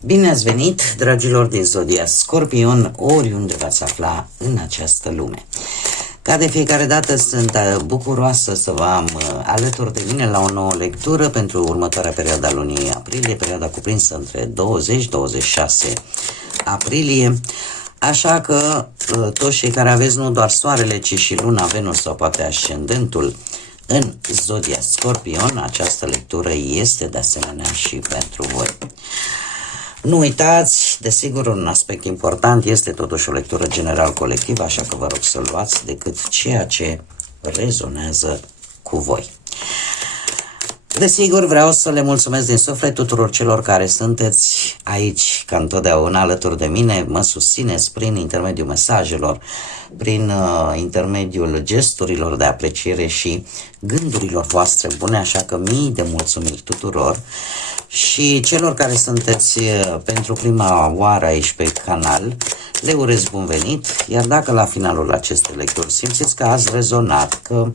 Bine ați venit, dragilor din Zodia Scorpion, oriunde v-ați afla în această lume. Ca de fiecare dată sunt bucuroasă să vă am alături de mine la o nouă lectură pentru următoarea perioadă a lunii aprilie, perioada cuprinsă între 20-26 aprilie. Așa că toți cei care aveți nu doar soarele, ci și luna, Venus sau poate ascendentul în Zodia Scorpion, această lectură este de asemenea și pentru voi. Nu uitați, desigur, un aspect important este totuși o lectură general colectivă, așa că vă rog să luați decât ceea ce rezonează cu voi. Desigur, vreau să le mulțumesc din suflet tuturor celor care sunteți aici, ca întotdeauna, alături de mine, mă susțineți prin intermediul mesajelor, prin intermediul gesturilor de apreciere și gândurilor voastre bune, așa că mii de mulțumiri tuturor. Și celor care sunteți pentru prima oară aici pe canal, le urez bun venit, iar dacă la finalul acestei lecturi simțiți că ați rezonat, că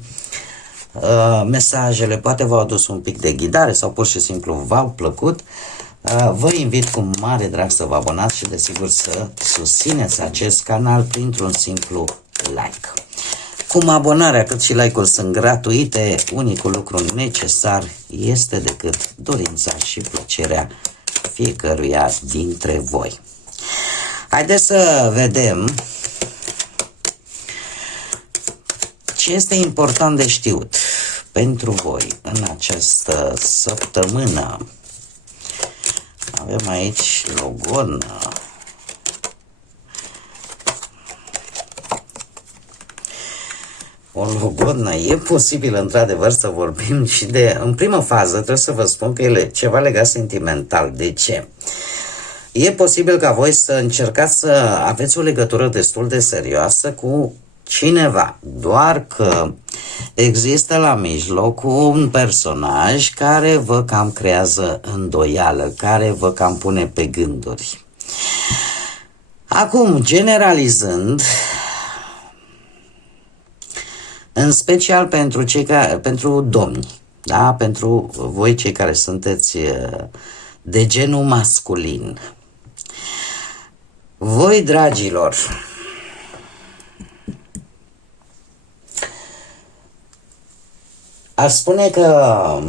mesajele poate v-au adus un pic de ghidare sau pur și simplu v-au plăcut, vă invit cu mare drag să vă abonați și desigur să susțineți acest canal printr-un simplu like. Cum abonarea cât și like-ul sunt gratuite, unicul lucru necesar este decât dorința și plăcerea fiecăruia dintre voi. Haideți să vedem ce este important de știut pentru voi în această săptămână. Avem aici logon. O logodnă. E posibil într-adevăr să vorbim și de, în primă fază trebuie să vă spun că e ceva legat sentimental. De ce? E posibil ca voi să încercați să aveți o legătură destul de serioasă cu cineva, doar că există la mijloc un personaj care vă cam creează îndoială, care vă cam pune pe gânduri. Acum, generalizând, în special pentru pentru domni, da? Pentru voi cei care sunteți de genul masculin. Voi, dragilor, aș spune că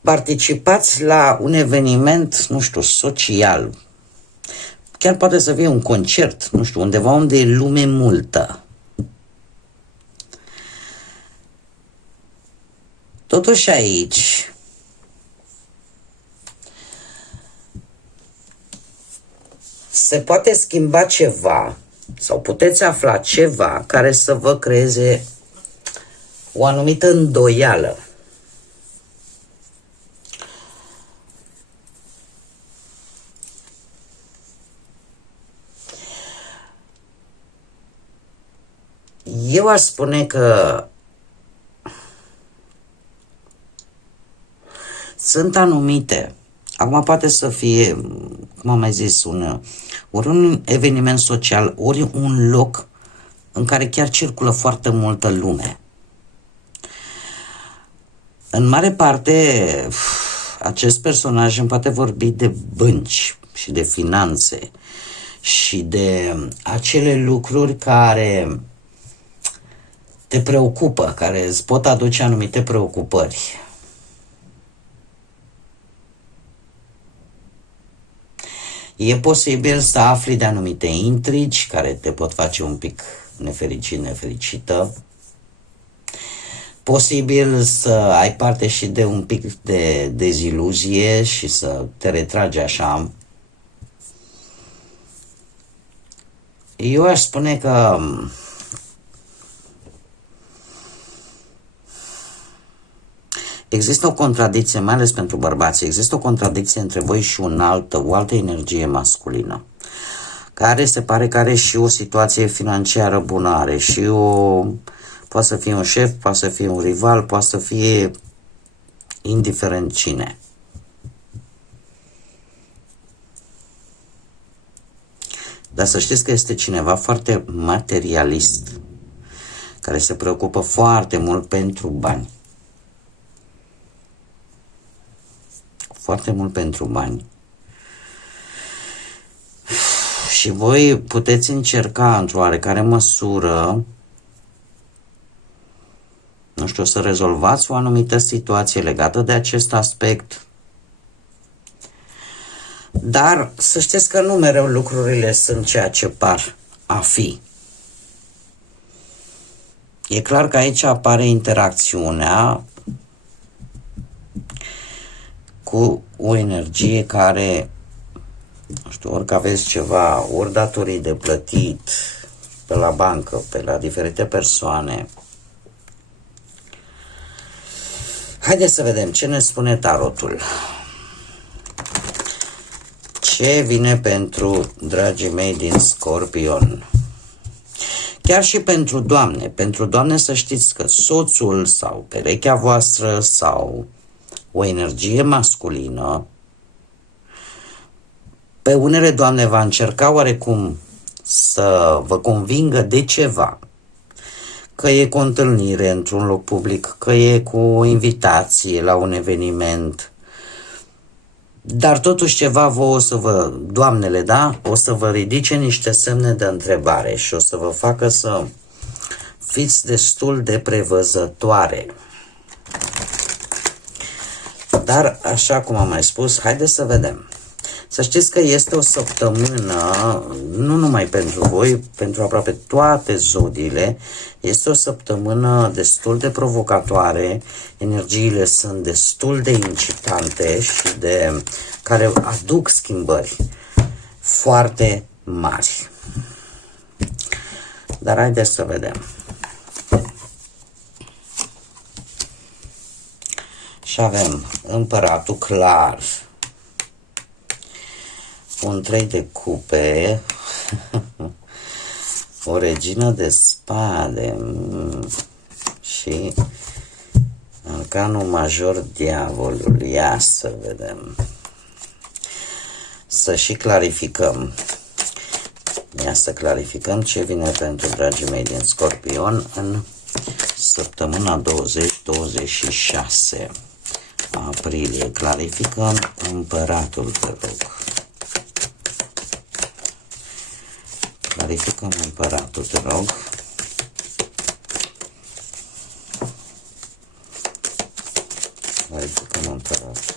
participați la un eveniment, nu știu, social. Chiar poate să fie un concert, nu știu, undeva unde e lume multă. Totuși aici se poate schimba ceva sau puteți afla ceva care să vă creeze o anumită îndoială. Eu aș spune că sunt anumite, acum poate să fie, cum am mai zis, ori un eveniment social, ori un loc în care chiar circulă foarte multă lume. În mare parte, acest personaj îmi poate vorbi de bănci și de finanțe și de acele lucruri care te preocupă, care îți pot aduce anumite preocupări. E posibil să afli de anumite intrigi care te pot face un pic nefericit, nefericită. Posibil să ai parte și de un pic de deziluzie și să te retragi așa. Eu aș spune că există o contradicție, mai ales pentru bărbați, există o contradicție între voi și o altă energie masculină, care se pare că are și o situație financiară bună, are și poate să fie un șef, poate să fie un rival, poate să fie indiferent cine. Dar să știți că este cineva foarte materialist, care se preocupă foarte mult pentru bani. Foarte mult pentru bani. Și voi puteți încerca într-o oarecare măsură, nu știu, să rezolvați o anumită situație legată de acest aspect. Dar să știți că nu mereu lucrurile sunt ceea ce par a fi. E clar că aici apare interacțiunea cu o energie care, nu știu, ori că aveți ceva, ori datorii de plătit pe la bancă, pe la diferite persoane. Haideți să vedem ce ne spune tarotul. Ce vine pentru dragii mei din Scorpion? Chiar și pentru doamne să știți că soțul sau perechea voastră sau o energie masculină, pe unele doamne va încerca oarecum să vă convingă de ceva, că e cu o întâlnire într-un loc public, că e cu o invitație la un eveniment, dar totuși ceva vouă să vă, doamnele, da, o să vă ridice niște semne de întrebare și o să vă facă să fiți destul de prevăzătoare. Dar, așa cum am mai spus, haideți să vedem. Să știți că este o săptămână, nu numai pentru voi, pentru aproape toate zodiile, este o săptămână destul de provocatoare, energiile sunt destul de incitante și de care aduc schimbări foarte mari. Dar haideți să vedem. Și avem împăratul clar, un 3 de cupe, o regină de spade și arcanul major, diavolul. Ia să vedem. Să și clarificăm. Ia să clarificăm ce vine pentru dragii mei din Scorpion în săptămâna 20-26 aprilie. Clarificăm împăratul, te rog. Clarificăm împăratul, te rog. Clarificăm împăratul.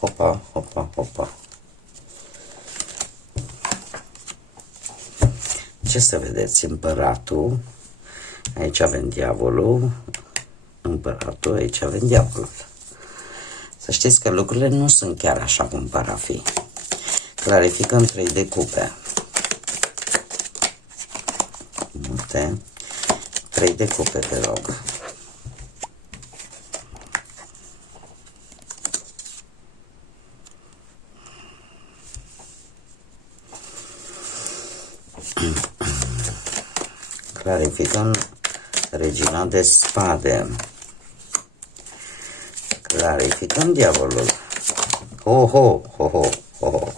Hopa, hopa, hopa. Ce să vedeți? Împăratul. Aici avem diavolul. Împăratul. Aici avem diavolul. Să știți că lucrurile nu sunt chiar așa cum par a fi. Clarificăm 3 de cupe. Multe. 3 de cupe, te rog. Clarificăm regina de spade. Clarificăm diavolul. Ho, ho, ho, ho, ho, ho.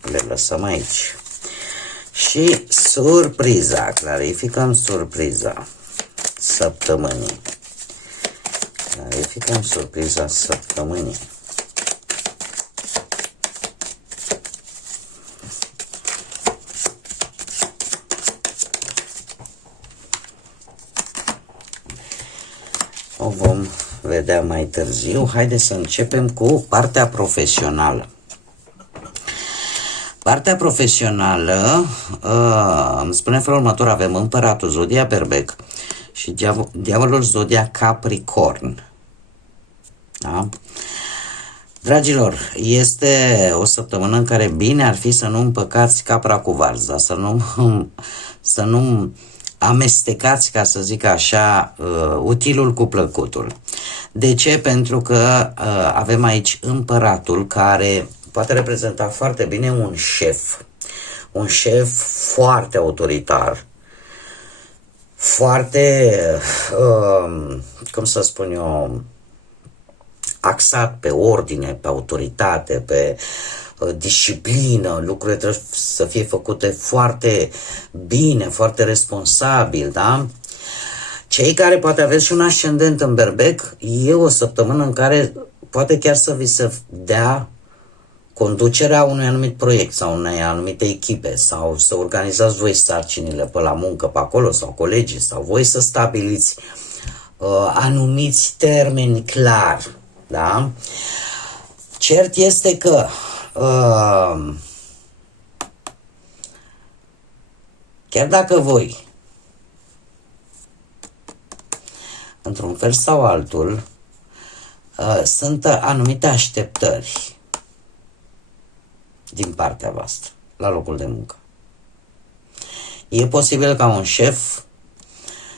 Le lăsăm aici. Și surpriza. Clarificăm surpriza săptămânii. Clarificăm surpriza săptămânii. O vom vedea mai târziu. Haideți să începem cu partea profesională. Partea profesională, îmi spune felul următor, avem împăratul, zodia Berbec și diavolul, zodia Capricorn. Da? Dragilor, este o săptămână în care bine ar fi să nu împăcați capra cu varza, să nu amestecați, ca să zic așa, utilul cu plăcutul. De ce? Pentru că avem aici împăratul, care poate reprezenta foarte bine un șef foarte autoritar, foarte, cum să spun eu, axat pe ordine, pe autoritate, pe disciplină. Lucrurile trebuie să fie făcute foarte bine, foarte responsabil, da? Cei care poate aveți și un ascendent în berbec, e o săptămână în care poate chiar să vi se dea conducerea unui anumit proiect sau unei anumite echipe sau să organizați voi sarcinile pe la muncă pe acolo sau colegii sau voi să stabiliți anumiți termeni clar, da? Cert este că chiar dacă voi într-un fel sau altul sunt anumite așteptări din partea voastră la locul de muncă. E posibil ca un șef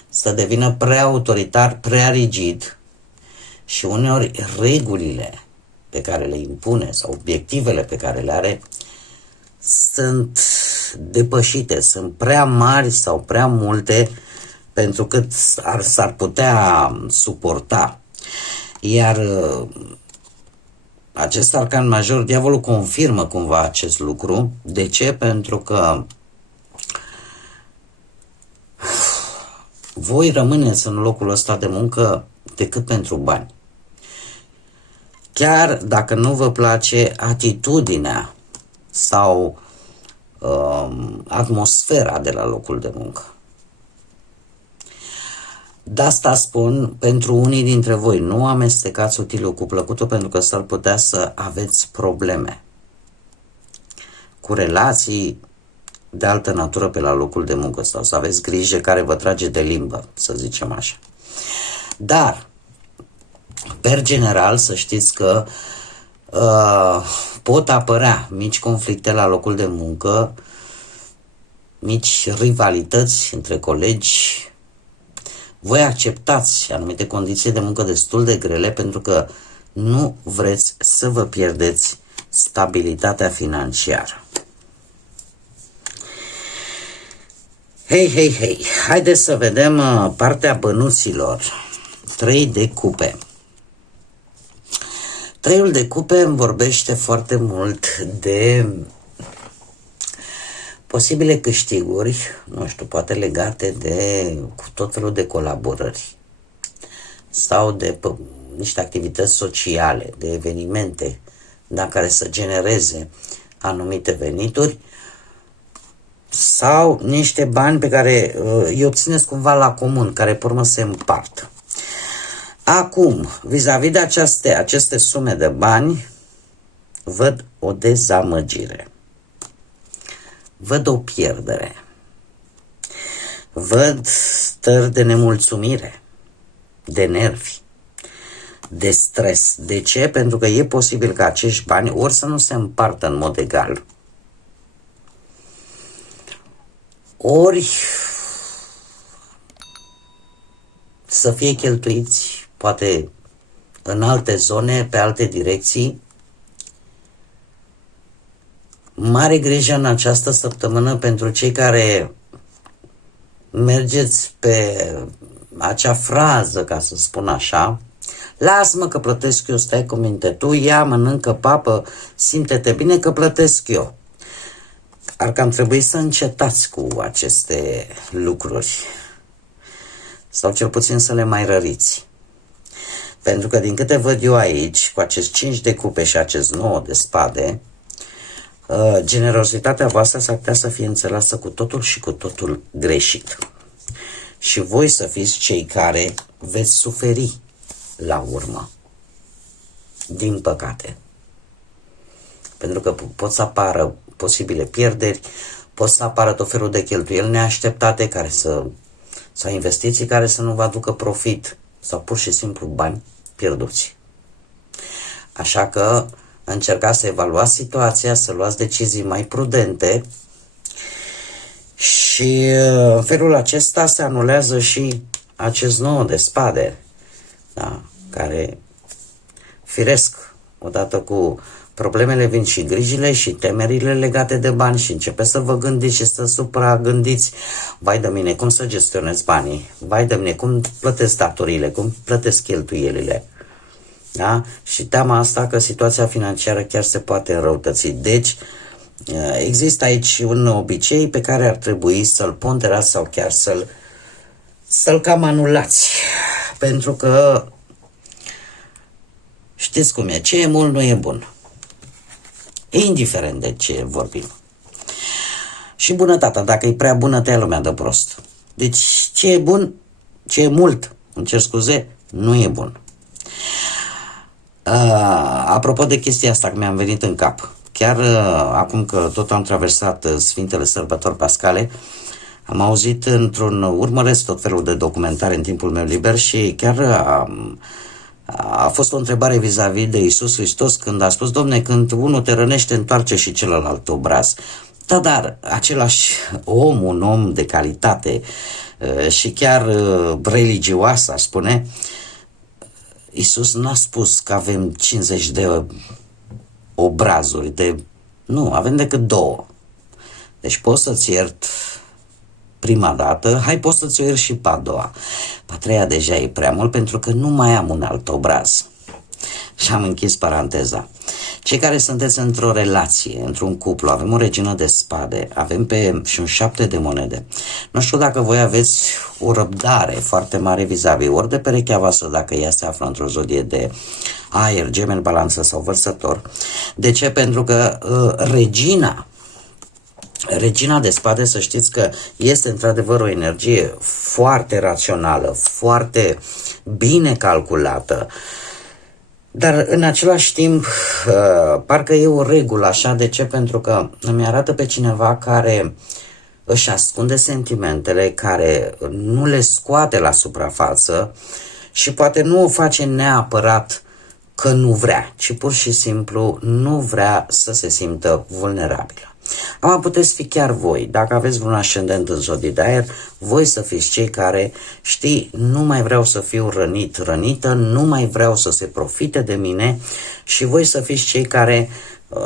să devină prea autoritar, prea rigid și uneori regulile pe care le impune sau obiectivele pe care le are sunt depășite, sunt prea mari sau prea multe pentru cât s-ar putea suporta. Iar acest arcan major, diavolul confirmă cumva acest lucru. De ce? Pentru că voi rămâneți în locul ăsta de muncă decât pentru bani. Chiar dacă nu vă place atitudinea sau atmosfera de la locul de muncă. De asta spun pentru unii dintre voi, nu amestecați utilul cu plăcutul pentru că s-ar putea să aveți probleme cu relații de altă natură pe la locul de muncă sau să aveți grijă care vă trage de limbă, să zicem așa. Dar, per general, să știți că pot apărea mici conflicte la locul de muncă, mici rivalități între colegi. Voi acceptați anumite condiții de muncă destul de grele pentru că nu vreți să vă pierdeți stabilitatea financiară. Hei, haideți să vedem partea bănuților. 3 de cupe. 3-ul de cupe îmi vorbește foarte mult de posibile câștiguri, nu știu, poate legate de cu tot felul de colaborări sau de niște activități sociale, de evenimente, da, care să genereze anumite venituri sau niște bani pe care îi obțineți cumva la comun, care pe urmă se împart. Acum, vis-a-vis de aceste sume de bani, văd o dezamăgire. Văd o pierdere. Văd stări de nemulțumire, de nervi, de stres. De ce? Pentru că e posibil ca acești bani ori să nu se împartă în mod egal, ori să fie cheltuiți, poate în alte zone, pe alte direcții. Mare grijă în această săptămână pentru cei care mergeți pe acea frază, ca să spun așa: lasă-mă că plătesc eu, stai cu minte, tu ia, mănâncă, papă, simte-te bine că plătesc eu. Ar cam trebui să încetați cu aceste lucruri sau cel puțin să le mai răriți. Pentru că din câte văd eu aici, cu acest 5 de cupe și acest 9 de spade, generozitatea voastră s-ar putea să fie înțeleasă cu totul și cu totul greșit. Și voi să fiți cei care veți suferi la urmă. Din păcate. Pentru că pot să apară posibile pierderi, pot să apară tot felul de cheltuieli neașteptate care sau investiții care să nu vă aducă profit sau pur și simplu bani pierduți. Așa că încercați să evaluați situația, să luați decizii mai prudente și în felul acesta se anulează și acest 9 de spade, da, care, firesc, odată cu problemele vin și grijile și temerile legate de bani și începeți să vă gândiți și să supragândiți: vai de mine, cum să gestionez banii? Vai de mine, cum plătesc datoriile? Cum plătesc cheltuielile? Da? Și teama asta că situația financiară chiar se poate înrăutăți. Deci, există aici un obicei pe care ar trebui să-l ponderați sau chiar să-l cam anulați, pentru că știți cum e, ce e mult nu e bun, indiferent de ce vorbim. Și bunătatea, dacă e prea bună, te ia lumea de prost. Deci ce e bun, ce e mult, îmi cer scuze, nu e bun. Apropo de chestia asta, că mi-am venit în cap, chiar acum că tot am traversat Sfintele Sărbători Pascale, am auzit urmăresc tot felul de documentare în timpul meu liber și chiar a fost o întrebare vis-a-vis de Iisus Hristos când a spus: Domne, când unul te rănește, întoarce și celălalt obraz. Da, dar același om, un om de calitate și chiar religioas, aș spune, Iisus n-a spus că avem 50 de obrazuri, nu, avem decât 2. Deci poți să-ți iert prima dată, poți să-ți o iert și pe a doua. Pe a treia deja e prea mult, pentru că nu mai am un alt obraz. Și am închis paranteza. Cei care sunteți într-o relație, într-un cuplu, avem o regină de spade, avem și un 7 de monede. Nu știu dacă voi aveți o răbdare foarte mare vis-a-vis ori de perechea voastră, dacă ea se află într-o zodie de aer, gemeni, balanță sau vărsător. De ce? Pentru că Regina de spade, să știți că este într-adevăr o energie foarte rațională, foarte bine calculată, dar în același timp parcă e o regulă așa. De ce? Pentru că îmi arată pe cineva care își ascunde sentimentele, care nu le scoate la suprafață și poate nu o face neapărat că nu vrea, ci pur și simplu nu vrea să se simtă vulnerabilă. Acum puteți fi chiar voi, dacă aveți vreun ascendent în zodie de aer, voi să fiți cei care, știi, nu mai vreau să fiu rănită, nu mai vreau să se profite de mine, și voi să fiți cei care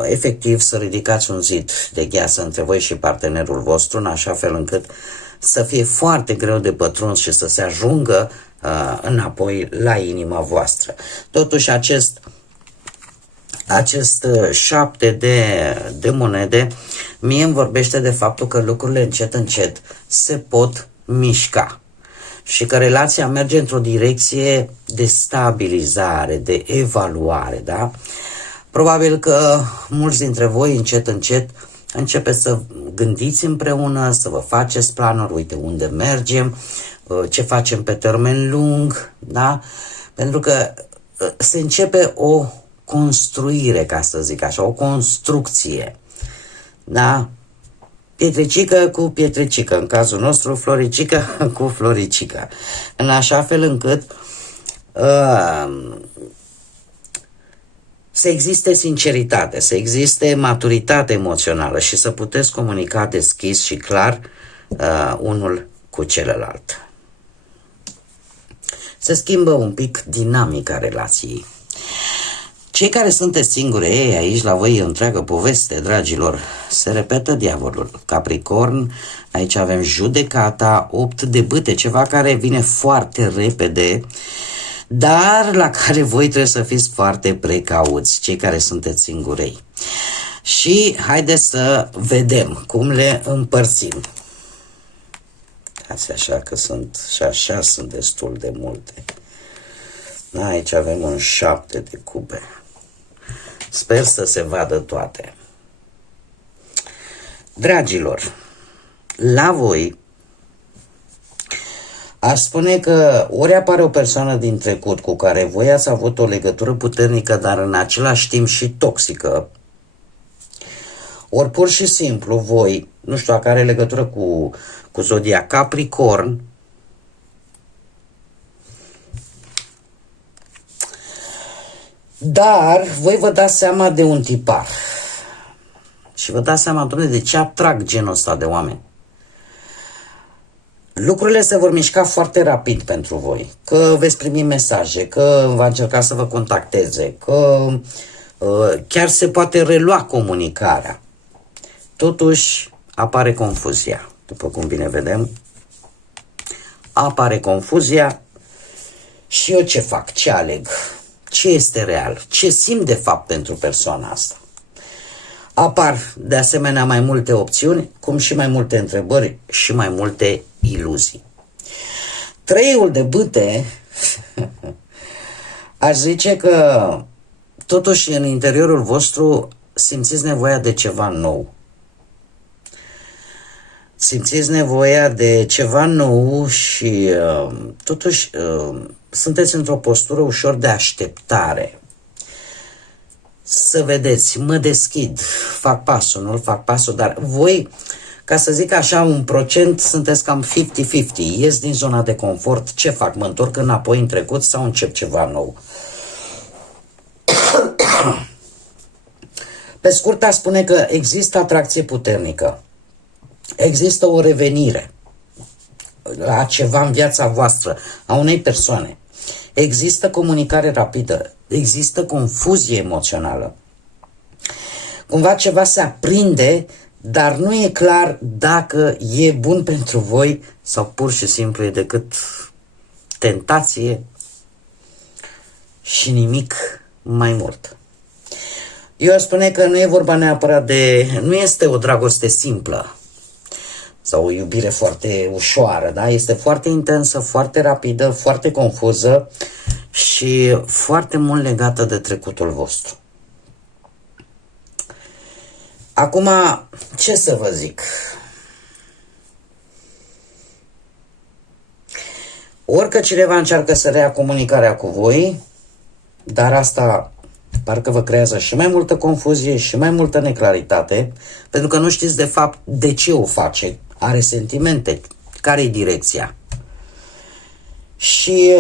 efectiv să ridicați un zid de gheață între voi și partenerul vostru, în așa fel încât să fie foarte greu de pătruns și să se ajungă înapoi la inima voastră. Totuși acest 7 de monede mie îmi vorbește de faptul că lucrurile încet se pot mișca și că relația merge într-o direcție de stabilizare, de evaluare, da? Probabil că mulți dintre voi încet începeți să gândiți împreună, să vă faceți planuri, uite unde mergem, ce facem pe termen lung, da? Pentru că se începe o construire, ca să zic așa, o construcție, da? Pietricică cu pietricică, în cazul nostru floricică cu floricică, în așa fel încât să existe sinceritate, să existe maturitate emoțională și să puteți comunica deschis și clar unul cu celălalt. Se schimbă un pic dinamica relației. Cei care sunteți singuri, aici la voi e o întreagă poveste, dragilor. Se repetă diavolul. Capricorn, aici avem judecata, 8 de bâte, ceva care vine foarte repede, dar la care voi trebuie să fiți foarte precauți, cei care sunteți singurei. Și haideți să vedem cum le împărțim. Dați așa că sunt destul de multe. Aici avem un 7 de cube. Sper să se vadă toate. Dragilor, la voi aș spune că ori apare o persoană din trecut cu care voi ați avut o legătură puternică, dar în același timp și toxică, ori pur și simplu voi, nu știu, care are legătură cu zodia Capricorn, dar voi vă dați seama de un tipar și vă dați seama, dom'le, de ce atrag genul ăsta de oameni. Lucrurile se vor mișca foarte rapid pentru voi, că veți primi mesaje, că va încerca să vă contacteze, că chiar se poate relua comunicarea. Totuși apare confuzia, după cum bine vedem, apare confuzia. Și eu ce fac? Ce aleg? Ce este real? Ce simt de fapt pentru persoana asta? Apar de asemenea mai multe opțiuni, cum și mai multe întrebări și mai multe iluzii. Treiul de bâte, aș zice că totuși în interiorul vostru simțiți nevoia de ceva nou. Simțiți nevoia de ceva nou și totuși sunteți într-o postură ușor de așteptare. Să vedeți, mă deschid, fac pasul, nu-l fac pasul, dar voi, ca să zic așa, un procent, sunteți cam 50-50. Ies din zona de confort, ce fac? Mă întorc înapoi în trecut sau încep ceva nou? Pe scurt, aș spune că există atracție puternică. Există o revenire la ceva în viața voastră, a unei persoane. Există comunicare rapidă, există confuzie emoțională. Cumva ceva se aprinde, dar nu e clar dacă e bun pentru voi sau pur și simplu e decât tentație și nimic mai mult. Eu aș spune că nu e vorba neapărat de... nu este o dragoste simplă sau o iubire foarte ușoară, da? Este foarte intensă, foarte rapidă, foarte confuză și foarte mult legată de trecutul vostru. Acum, ce să vă zic? Orică cineva încearcă să rea comunicarea cu voi, dar asta parcă vă creează și mai multă confuzie și mai multă neclaritate, pentru că nu știți de fapt de ce o face, are sentimente, care-i direcția. Și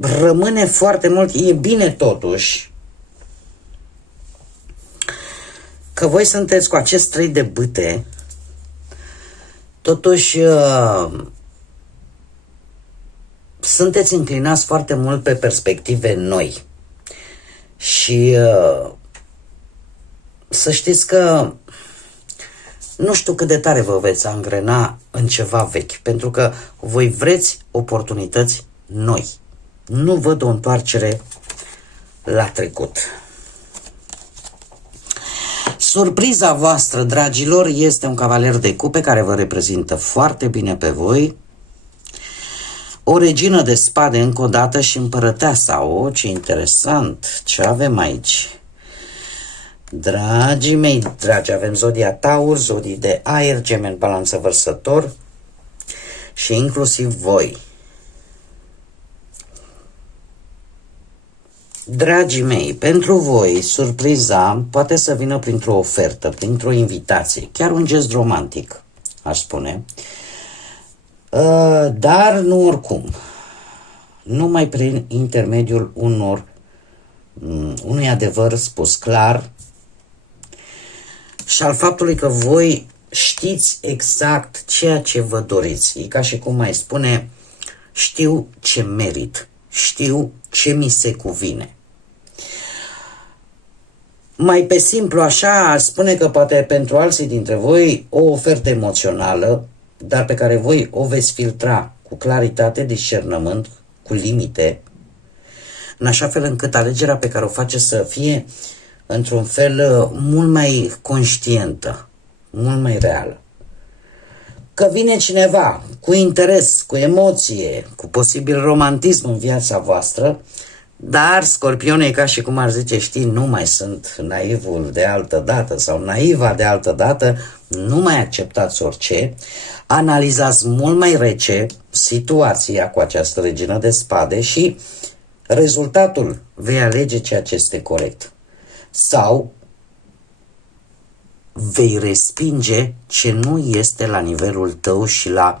rămâne foarte mult, e bine totuși, că voi sunteți cu acest 3 de bâte, totuși sunteți înclinați foarte mult pe perspective noi. Și să știți că nu știu cât de tare vă veți angrena în ceva vechi, pentru că voi vreți oportunități noi. Nu văd o întoarcere la trecut. Surpriza voastră, dragilor, este un cavaler de cupe care vă reprezintă foarte bine pe voi. O regină de spade încă o dată și împărăteasa. O, ce interesant! Ce avem aici? Dragii mei dragi, avem zodia Taur, zodii de aer, Gemeni, Balanță, Vărsător și inclusiv voi. Dragii mei, pentru voi, surpriza poate să vină printr-o ofertă, printr-o invitație, chiar un gest romantic, aș spune, dar nu oricum, numai prin intermediul unui adevăr spus clar și al faptului că voi știți exact ceea ce vă doriți. E ca și cum mai spune, știu ce merit, știu ce mi se cuvine. Mai pe simplu așa, spune că poate pentru alții dintre voi o ofertă emoțională, dar pe care voi o veți filtra cu claritate, discernământ, cu limite, în așa fel încât alegerea pe care o face să fie într-un fel mult mai conștientă, mult mai reală. Că vine cineva cu interes, cu emoție, cu posibil romantism în viața voastră, dar Scorpionii, ca și cum ar zice, știi, nu mai sunt naivul de altă dată sau naiva de altă dată, nu mai acceptați orice, analizați mult mai rece situația cu această regină de spade și rezultatul vei alege ceea ce este corect. Sau vei respinge ce nu este la nivelul tău și la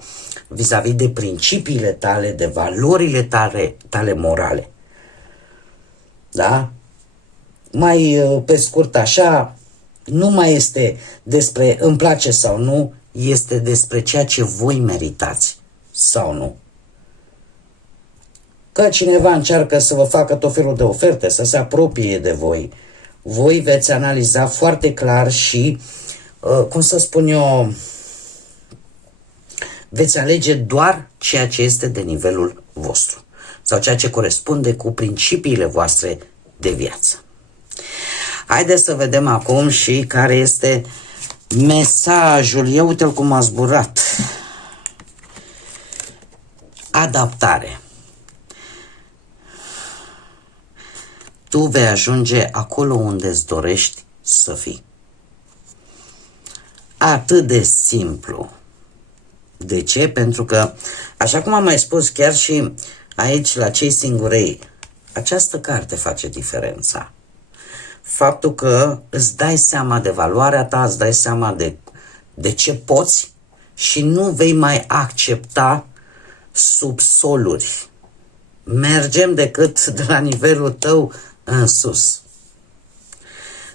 vis-a-vis de principiile tale, de valorile tale morale. Da? Mai pe scurt așa, nu mai este despre îmi place sau nu, este despre ceea ce voi meritați sau nu. Că cineva încearcă să vă facă tot felul de oferte, să se apropie de voi, voi veți analiza foarte clar și, cum să spun eu, veți alege doar ceea ce este de nivelul vostru sau ceea ce corespunde cu principiile voastre de viață. Haideți să vedem acum și care este mesajul. Ia uite-l cum a zburat. Adaptare. Tu vei ajunge acolo unde îți dorești să fii. Atât de simplu. De ce? Pentru că, așa cum am mai spus chiar și aici la Cei Singurei, această carte face diferența. Faptul că îți dai seama de valoarea ta, îți dai seama de ce poți și nu vei mai accepta subsoluri. Mergem decât de la nivelul tău în sus.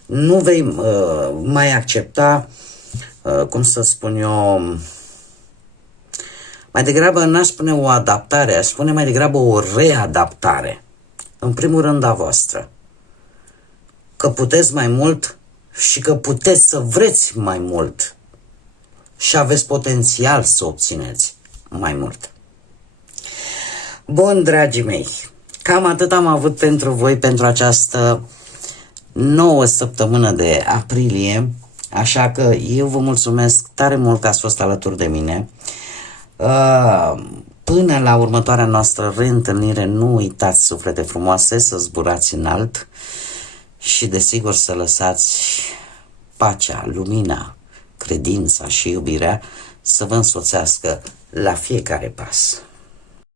Nu vei mai accepta, cum să spun eu, mai degrabă n-aș spune o adaptare, aș spune mai degrabă o readaptare. În primul rând a voastră. Că puteți mai mult și că puteți să vreți mai mult și aveți potențial să obțineți mai mult. Bun, dragii mei, cam atât am avut pentru voi pentru această 9 săptămână de aprilie, așa că eu vă mulțumesc tare mult că ați fost alături de mine. Până la următoarea noastră reîntâlnire, nu uitați, suflete frumoase, să zburați înalt și desigur să lăsați pacea, lumina, credința și iubirea să vă însoțească la fiecare pas.